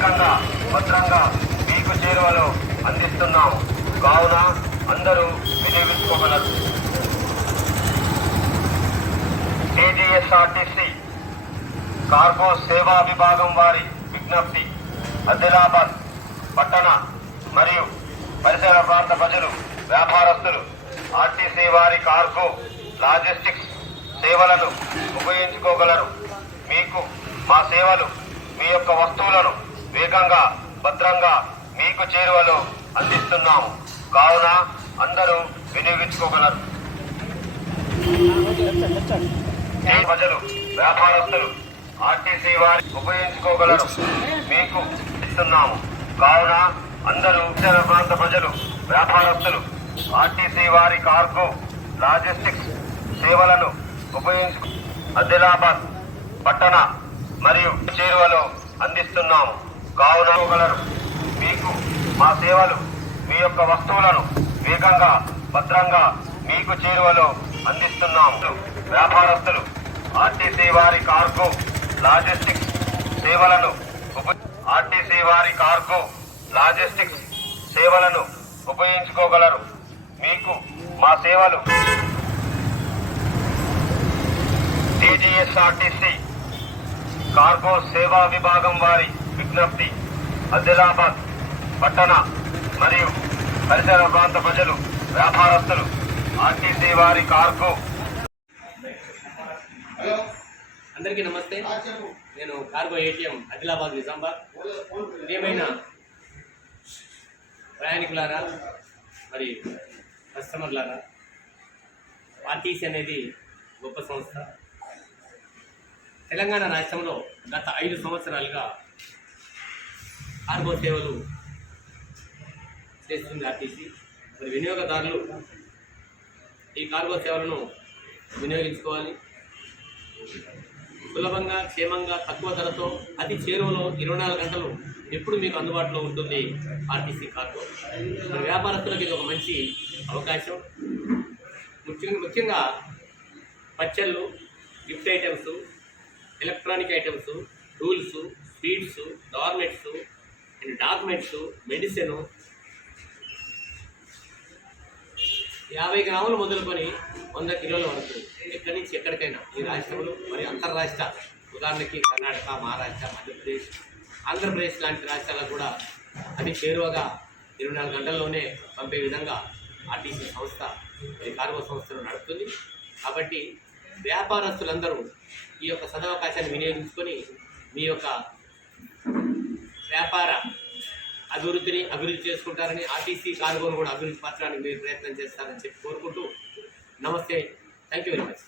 వేగంగా భద్రంగా మీకు చేరువలో అందిస్తున్నాం. కావున అందరూ వినియోగించుకోగలరు. టీజీఎస్ఆర్టీసీ కార్గో సేవా విభాగం వారి విజ్ఞప్తి ఆదిలాబాద్ పట్టణ మరియు పరిసర ప్రాంత ప్రజలు వ్యాపారస్తులు ఆర్టీసీ వారి కార్గో లాజిస్టిక్స్ సేవలను ఉపయోగించుకోగలరు. మీకు మా సేవలు మీ యొక్క వస్తువులను వేగంగా భద్రంగా మీకు చేరువలో అందిస్తున్నాము. కావున అందరూ వినియోగించుకోగలరు. ప్రజలు వ్యాపారస్తులు ఆర్టీసీ వారి ఉపయోగించుకోగలరు. మీకు ఇస్తున్నాము. కావున అందరూ ఇతర ప్రాంత ప్రజలు వ్యాపారస్తులు ఆర్టీసీ వారి కార్గో లాజిస్టిక్స్ సేవలను ఉపయోగించుకు ఆదిలాబాద్ పట్టణ మరియు చేరువలో అందిస్తున్నాము. కావున మీకు మా సేవలు మీ యొక్క వస్తువులను వేగంగా భద్రంగా మీకు చేరువలో అందిస్తున్నాము. వ్యాపారస్తులు ఆర్టీసీ వారి కార్గో లాజిస్టిక్స్ సేవలను ఉప- ఆర్టీసీ వారి కార్గో లాజిస్టిక్స్ సేవలను ఉపయోగించుకోగలరు. మీకు మా సేవలు టీజీఎస్ఆర్టీసీ కార్గో సేవా విభాగం వారి విజ్ఞప్తి. ఆదిలాబాద్ పట్టణ మరియు పరిసర ప్రాంత ప్రజలు వ్యాపారస్తులు ఆర్టీసీ వారి కార్గో అందరికీ నమస్తే. నేను కార్గో ఏటీఎం ఆదిలాబాద్ నిజామాబాద్ ఏమైనా ప్రయాణికులారా మరి కస్టమర్లారా? ఆర్టీసీ అనేది గొప్ప సంస్థ. తెలంగాణ రాష్ట్రంలో గత ఐదు సంవత్సరాలుగా కార్గో సేవలు చేస్తుంది ఆర్టీసీ. మరి వినియోగదారులు ఈ కార్గో సేవలను వినియోగించుకోవాలి. సులభంగా క్షేమంగా తక్కువ ధరతో అతి చేరువలో ఇరవై నాలుగు గంటలు ఎప్పుడు మీకు అందుబాటులో ఉంటుంది ఆర్టీసీ కార్గో మరి వ్యాపారస్తులకు ఇది ఒక మంచి అవకాశం. ముఖ్యంగా ముఖ్యంగా పచ్చళ్ళు gift items electronic items tools sweets డార్మెట్స్ documents medicine యాభై గ్రాములు మొదలుకొని వంద కిలోల వరకు ఎక్కడి నుంచి ఎక్కడికైనా ఈ రాష్ట్రంలో మరి అంతర్రాష్ట్ర ఉదాహరణకి కర్ణాటక మహారాష్ట్ర మధ్యప్రదేశ్ ఆంధ్రప్రదేశ్ లాంటి రాష్ట్రాలకు కూడా అతి చేరువగా ఇరవై నాలుగు గంటల్లోనే పంపే విధంగా ఆర్టీసీ సంస్థ ఈ కార్గో సంస్థను నడుపుతుంది. కాబట్టి వ్యాపారస్తులందరూ ఈ యొక్క సదవకాశాన్ని వినియోగించుకొని మీ యొక్క వ్యాపార అభివృద్ధిని అభివృద్ధి చేసుకుంటారని ఆర్టీసీ కార్గోను కూడా అభివృద్ధి పరచడానికి మీరు ప్రయత్నం చేస్తారని చెప్పి కోరుకుంటూ నమస్తే. Thank you very much